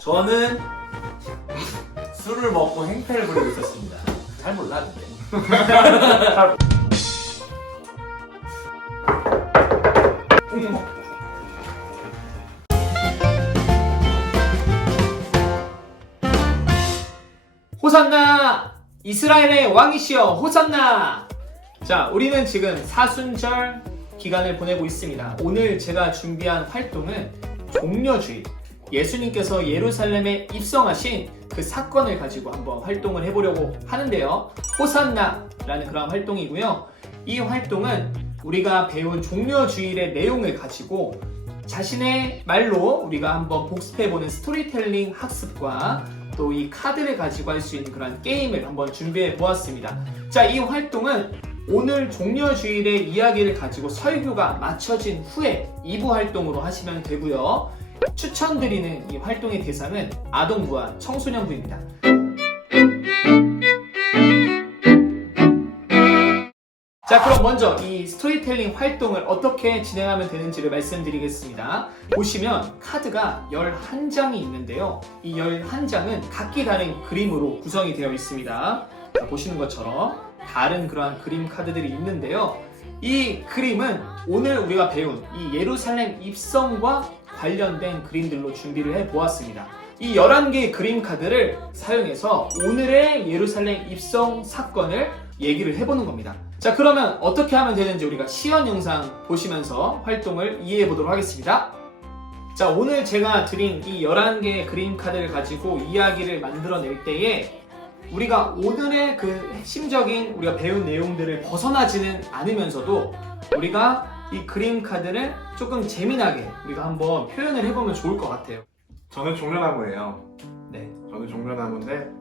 저는 술을 먹고 행패를 부리고 있었습니다. 잘 몰라 근데. 호산나! 이스라엘의 왕이시여 호산나! 자, 우리는 지금 사순절 기간을 보내고 있습니다. 오늘 제가 준비한 활동은 종려주일, 예수님께서 예루살렘에 입성하신 그 사건을 가지고 한번 활동을 해보려고 하는데요. 호산나라는 그런 활동이고요. 이 활동은 우리가 배운 종려주일의 내용을 가지고 자신의 말로 우리가 한번 복습해보는 스토리텔링 학습과 또 이 카드를 가지고 할 수 있는 그런 게임을 한번 준비해 보았습니다. 자, 이 활동은 오늘 종려주일의 이야기를 가지고 설교가 마쳐진 후에 2부 활동으로 하시면 되고요. 추천드리는 이 활동의 대상은 아동부와 청소년부입니다. 자, 그럼 먼저 이 스토리텔링 활동을 어떻게 진행하면 되는지를 말씀드리겠습니다. 보시면 카드가 11장이 있는데요. 이 11장은 각기 다른 그림으로 구성이 되어 있습니다. 자, 보시는 것처럼 다른 그러한 그림 카드들이 있는데요. 이 그림은 오늘 우리가 배운 이 예루살렘 입성과 관련된 그림들로 준비를 해보았습니다. 이 11개의 그림 카드를 사용해서 오늘의 예루살렘 입성 사건을 얘기를 해보는 겁니다. 자, 그러면 어떻게 하면 되는지 우리가 시연 영상 보시면서 활동을 이해해 보도록 하겠습니다. 자, 오늘 제가 드린 이 11개의 그림 카드를 가지고 이야기를 만들어낼 때에 우리가 오늘의 그 핵심적인 우리가 배운 내용들을 벗어나지는 않으면서도 우리가 이 그림 카드를 조금 재미나게 우리가 한번 표현을 해보면 좋을 것 같아요. 저는 종려나무예요. 네. 저는 종려나무인데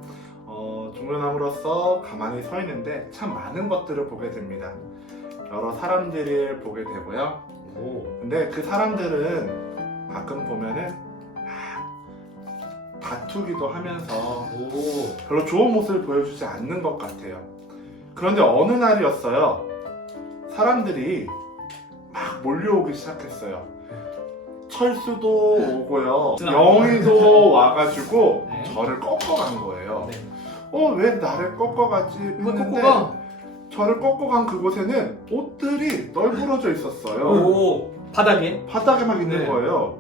종려나무로서 가만히 서 있는데 참 많은 것들을 보게 됩니다. 여러 사람들을 보게 되고요. 근데 그 사람들은 가끔 보면은 다투기도 하면서 별로 좋은 모습을 보여주지 않는 것 같아요. 그런데 어느 날이었어요. 사람들이 막 몰려오기 시작했어요. 철수도 오고요. 영희도 와가지고 네. 저를 꺾어간 거예요. 네. 왜 나를 꺾어가지 했는데 저를 꺾어간 그곳에는 옷들이 널브러져 있었어요. 오, 바닥에? 바닥에 막 있는 네. 거예요.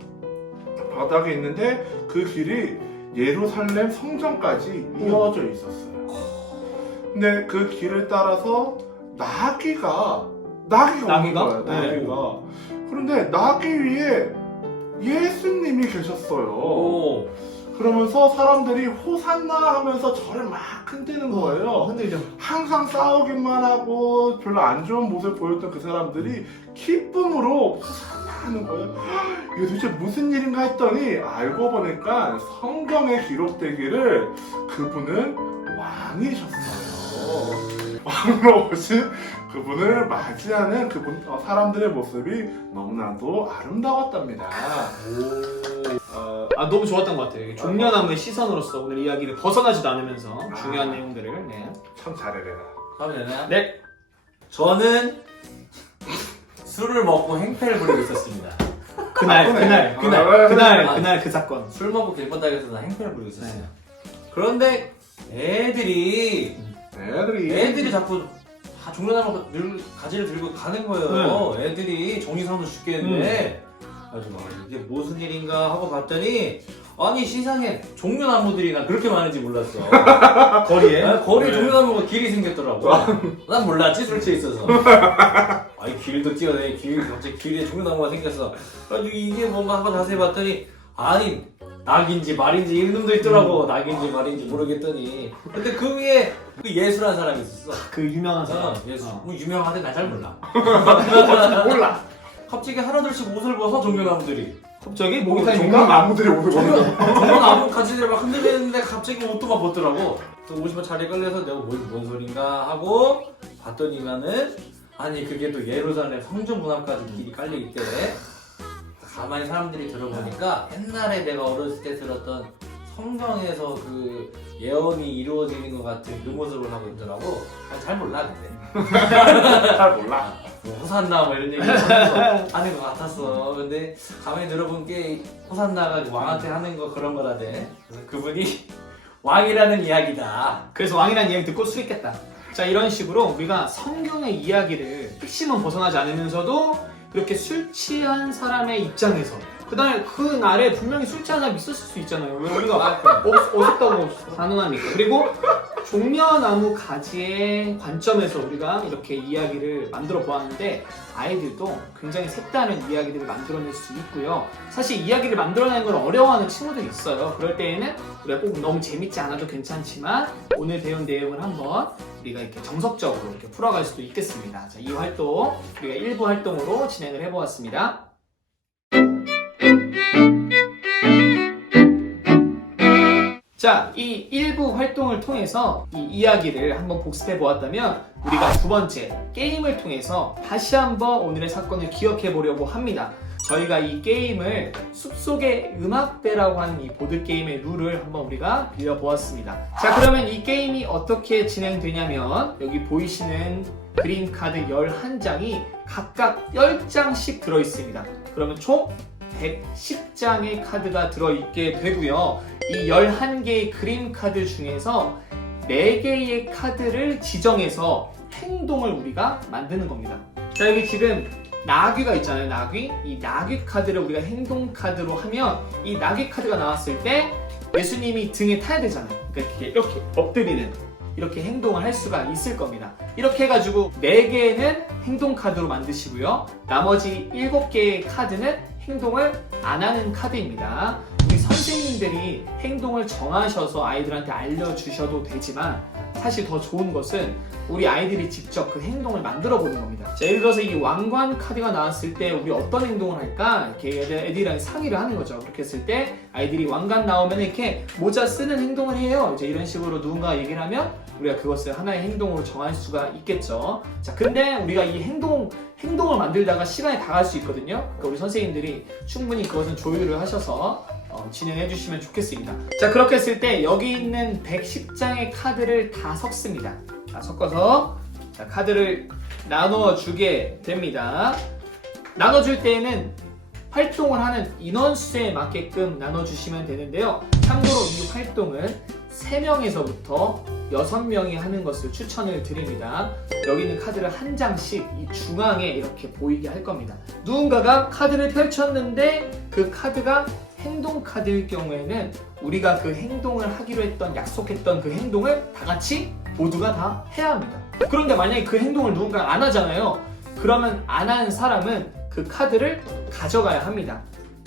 바닥에 있는데 그 길이 예루살렘 성전까지 이어져 있었어요. 근데 그 길을 따라서 나귀가 오는 거예요. 네. 나귀가. 그런데 나귀 위에 예수님이 계셨어요. 그러면서 사람들이 호산나 하면서 저를 막 흔드는 거예요. 흔들죠. 항상 싸우기만 하고 별로 안 좋은 모습을 보였던 그 사람들이 기쁨으로 호산나 하는 거예요. 이게 도대체 무슨 일인가 했더니 알고 보니까 성경에 기록되기를 그분은 왕이셨어요. 왕으로 오신 그분을 맞이하는 사람들의 모습이 너무나도 아름다웠답니다. 너무 좋았던 것 같아요. 종려나무의 시선으로서 오늘 이야기를 벗어나지도 않으면서 중요한 내용들을. 네. 참 잘해내라. 하면 되나요? 네. 저는 술을 먹고 행패를 부리고 있었습니다. 그날 그 사건. 술 먹고 길바닥에서 나 행패를 부리고 있었어요. 그런데 애들이 자꾸 다 종려나무 가지를 들고 가는 거예요. 애들이 정신사람도 죽겠는데 아주 막 이게 무슨 일인가 하고 봤더니 아니 세상에 종려나무들이 난 그렇게 많은지 몰랐어. 거리에? 거리에 종려나무가 길이 생겼더라고. 난 몰랐지 술 취해 있어서. 아니 길도 뛰어내 갑자기 길에 종려나무가 생겼어. 그래가지고 이게 뭔가 한번 자세히 봤더니 아니 낙인지 말인지 이름도 있더라고. 낙인지 말인지 모르겠더니 근데 그 위에 그 예수라는 사람이 있었어. 그 유명한 사람. 예수. 뭐 유명하대 나 잘 몰라. 몰라. 갑자기 하나둘씩 옷을 벗어 종려나무들이. 갑자기 목이 종려나무들이 오는 겁니다. 종려나무 가지들 막 흔들리는데 갑자기 옷도 막 벗더라고. 그래서 옷이 막 자리에 끌려서 내가 뭔 소린가 하고 봤더니만은 아니 그게 또 예루살렘 성전 문 앞까지 길이 깔려 있대. 가만히 사람들이 들어보니까 옛날에 내가 어렸을 때 들었던 성경에서 그 예언이 이루어지는 것 같은 그 모습을 하고 있더라고. 잘 몰라 근데. 잘 몰라. 뭐 호산나 뭐 이런 얘기 하는 것 같았어. 근데 가만히 들어본 게 호산나가 왕한테 하는 거 그런 거라대. 그래서 그분이 왕이라는 이야기다. 그래서 왕이라는 이야기 듣고 수익했다. 자, 이런 식으로 우리가 성경의 이야기를 핵심은 벗어나지 않으면서도 그렇게 술 취한 사람의 입장에서 그다음에 그 날에 분명히 술 취한 사람이 있었을 수 있잖아요. 왜 우리가 어둡다고 가능합니까? 그리고 종려나무 가지의 관점에서 우리가 이렇게 이야기를 만들어 보았는데 아이들도 굉장히 색다른 이야기들을 만들어낼 수 있고요. 사실 이야기를 만들어내는 걸 어려워하는 친구들이 있어요. 그럴 때에는 우리가 꼭 너무 재밌지 않아도 괜찮지만 오늘 배운 내용을 한번 우리가 이렇게 정석적으로 이렇게 풀어갈 수도 있겠습니다. 자, 이 활동 우리가 일부 활동으로 진행을 해보았습니다. 자, 이 일부 활동을 통해서 이 이야기를 한번 복습해 보았다면 우리가 두 번째 게임을 통해서 다시 한번 오늘의 사건을 기억해 보려고 합니다. 저희가 이 게임을 숲속의 음악대라고 하는 이 보드게임의 룰을 한번 우리가 빌려보았습니다. 자, 그러면 이 게임이 어떻게 진행되냐면 여기 보이시는 그림 카드 11장이 각각 10장씩 들어있습니다. 그러면 총 110장의 카드가 들어있게 되고요. 이 11개의 그림 카드 중에서 4개의 카드를 지정해서 행동을 우리가 만드는 겁니다. 자, 여기 지금 나귀가 있잖아요. 나귀. 이 나귀 카드를 우리가 행동 카드로 하면 이 나귀 카드가 나왔을 때 예수님이 등에 타야 되잖아요. 그러니까 이렇게 엎드리는 이렇게 행동을 할 수가 있을 겁니다. 이렇게 해가지고 4개는 행동 카드로 만드시고요. 나머지 7개의 카드는 행동을 안 하는 카드입니다. 우리 선생님들이 행동을 정하셔서 아이들한테 알려주셔도 되지만 사실 더 좋은 것은 우리 아이들이 직접 그 행동을 만들어 보는 겁니다. 자, 예를 들어서 이 왕관 카드가 나왔을 때 우리 어떤 행동을 할까? 이렇게 애들이랑 상의를 하는 거죠. 그렇게 했을 때 아이들이 왕관 나오면 이렇게 모자 쓰는 행동을 해요. 이제 이런 식으로 누군가 얘기를 하면 우리가 그것을 하나의 행동으로 정할 수가 있겠죠. 자, 근데 우리가 이 행동을 만들다가 시간이 다 갈 수 있거든요. 그러니까 우리 선생님들이 충분히 그것은 조율을 하셔서 진행해 주시면 좋겠습니다. 자, 그렇게 했을 때 여기 있는 110장의 카드를 다 섞습니다. 자, 섞어서 자, 카드를 나눠주게 됩니다. 나눠줄 때에는 활동을 하는 인원수에 맞게끔 나눠주시면 되는데요. 참고로 이 활동은 3명에서부터 6명이 하는 것을 추천을 드립니다. 여기 있는 카드를 한 장씩 이 중앙에 이렇게 보이게 할 겁니다. 누군가가 카드를 펼쳤는데 그 카드가 행동 카드일 경우에는 우리가 그 행동을 하기로 했던 약속했던 그 행동을 다 같이 모두가 다 해야 합니다. 그런데 만약에 그 행동을 누군가 안 하잖아요. 그러면 안 한 사람은 그 카드를 가져가야 합니다.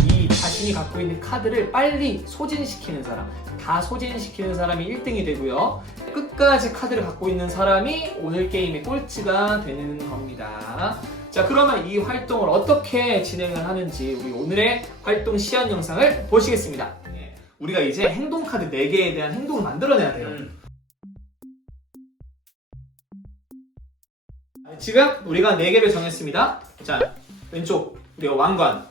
이 자신이 갖고 있는 카드를 빨리 소진시키는 사람, 다 소진시키는 사람이 1등이 되고요. 끝까지 카드를 갖고 있는 사람이 오늘 게임의 꼴찌가 되는 겁니다. 자, 그러면 이 활동을 어떻게 진행을 하는지 우리 오늘의 활동 시연 영상을 보시겠습니다. 우리가 이제 행동 카드 4개에 대한 행동을 만들어내야 돼요. 지금 우리가 4개를 정했습니다. 자, 왼쪽 우리가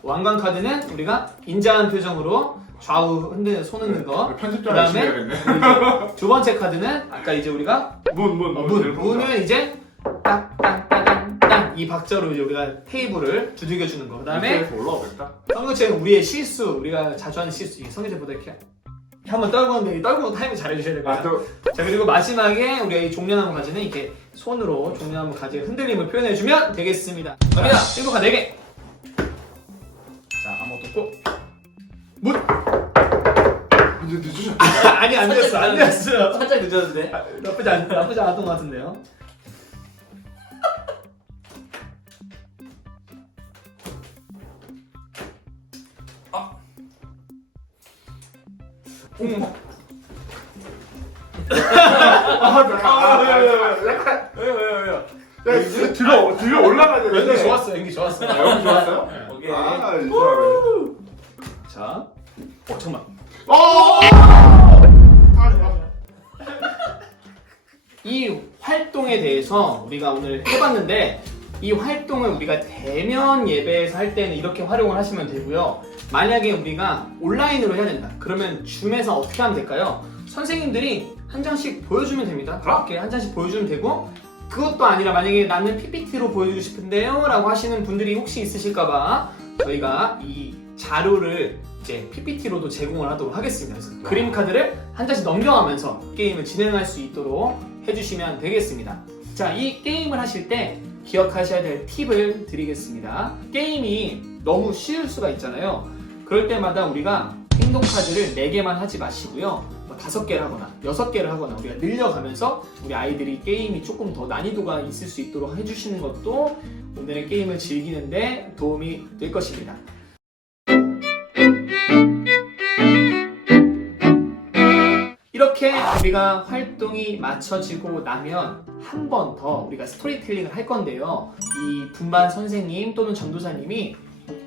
왕관 카드는 우리가 인자한 표정으로 좌우 흔드는 손 흔드는 거. 편집자 열심히 그다음에 해야겠네. 두 번째 카드는 아까 이제 우리가 문을 이제 땅땅땅땅 이 박자로 이제 우리가 테이블을 두들겨 주는 거. 그다음에 올라오겠다. 성교체는 우리의 실수, 우리가 자주 하는 실수. 성교체보다 이렇게 한번 떨구는데 떨구는 타이밍 잘해주셔야 될 거예요. 자, 그리고 마지막에 우리가 이 종려나무 가지는 이렇게 손으로 종려나무 가지의 흔들림을 표현해주면 되겠습니다. 갑니다. 행복한 4개. 자, 아무것도 없고 문. 이제 늦으셨네. 아니, 안 됐어, 안 됐어요. 살짝 늦었는데. 나쁘지 않았던 것 같은데요. 왜요? 뒤로 올라가야 되는데. 연기 좋았어, 연기 좋았어. 연기 좋았어요? 오케이. 이 사람은. 자, 잠깐만. 이 활동에 대해서 우리가 오늘 해봤는데 이 활동을 우리가 대면 예배에서 할 때는 이렇게 활용을 하시면 되고요. 만약에 우리가 온라인으로 해야 된다. 그러면 줌에서 어떻게 하면 될까요? 선생님들이 한 장씩 보여주면 됩니다. 그렇게 한 장씩 보여주면 되고, 그것도 아니라 만약에 나는 PPT로 보여주고 싶은데요 라고 하시는 분들이 혹시 있으실까봐 저희가 이 자료를 이제 PPT로도 제공을 하도록 하겠습니다. 그래서 그림 카드를 한 장씩 넘겨가면서 게임을 진행할 수 있도록 해주시면 되겠습니다. 자, 이 게임을 하실 때 기억하셔야 될 팁을 드리겠습니다. 게임이 너무 쉬울 수가 있잖아요. 그럴 때마다 우리가 행동 카드를 4개만 하지 마시고요. 5개를 하거나 6개를 하거나 우리가 늘려가면서 우리 아이들이 게임이 조금 더 난이도가 있을 수 있도록 해주시는 것도 오늘의 게임을 즐기는데 도움이 될 것입니다. 이렇게 우리가 활동이 마쳐지고 나면 한 번 더 우리가 스토리텔링을 할 건데요. 이 분반 선생님 또는 전도사님이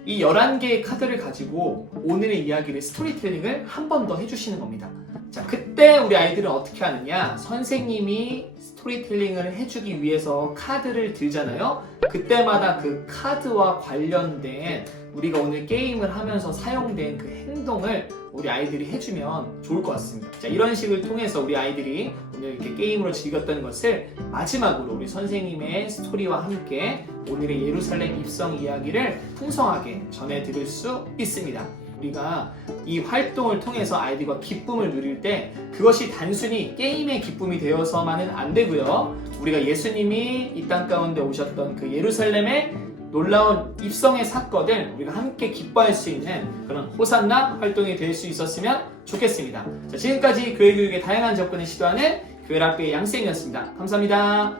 이 11개의 카드를 가지고 오늘의 이야기를 스토리텔링을 한 번 더 해주시는 겁니다. 자, 그때 우리 아이들은 어떻게 하느냐? 선생님이 스토리텔링을 해주기 위해서 카드를 들잖아요. 그때마다 그 카드와 관련된 우리가 오늘 게임을 하면서 사용된 그 행동을 우리 아이들이 해주면 좋을 것 같습니다. 자, 이런 식을 통해서 우리 아이들이 오늘 이렇게 게임으로 즐겼던 것을 마지막으로 우리 선생님의 스토리와 함께 오늘의 예루살렘 입성 이야기를 풍성하게 전해드릴 수 있습니다. 우리가 이 활동을 통해서 아이들과 기쁨을 누릴 때 그것이 단순히 게임의 기쁨이 되어서만은 안 되고요. 우리가 예수님이 이 땅 가운데 오셨던 그 예루살렘의 놀라운 입성의 사건을 우리가 함께 기뻐할 수 있는 그런 호산나 활동이 될 수 있었으면 좋겠습니다. 자, 지금까지 교회 교육의 다양한 접근을 시도하는 교회 학교의 양쌤이었습니다. 감사합니다.